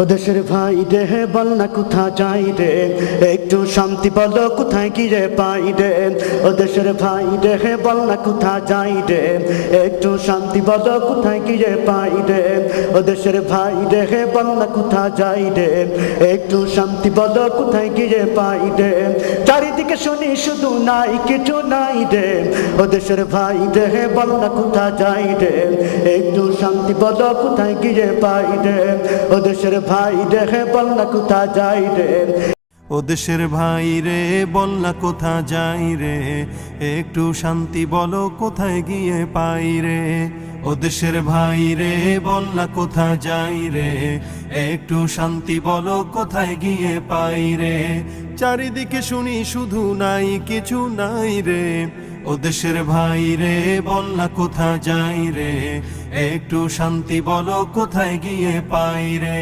ও দেশের ভাই রে বল না কোথা যাই রে, একটু শান্তি বলো কোথায় গিয়ে পাই রে। ও দেশের ভাই রে বল না কোথা যাই রে, একটু শান্তি বলো কোথায় গিয়ে পাই রে। ও দেশের ভাই রে বল না কোথা যাই রে, একটু শান্তি বলো কোথায় গিয়ে পাই রে। চারিদিকে শুনি শুধু নাই কিছু নাই রে। ও দেশের ভাই রে বল না কোথা যাই রে, একটু শান্তি বলো কোথায় গিয়ে পাই রে। ও দেশের ভাই রে বল না কোথা যাই রে। ও দেশের ভাই রে বল না কোথা যাই রে, একটু শান্তি বলো কোথায় গিয়ে পাই রে। ও দেশের ভাই রে বল না কোথা যাই রে, একটু শান্তি বলো কোথায় গিয়ে পাই রে। চারিদিকে শুনি শুধু নাই কিছু নাই রে। ও দেশের ভাই রে বল না কোথা যাই রে, একটু শান্তি বলো কোথায় গিয়ে পাই রে।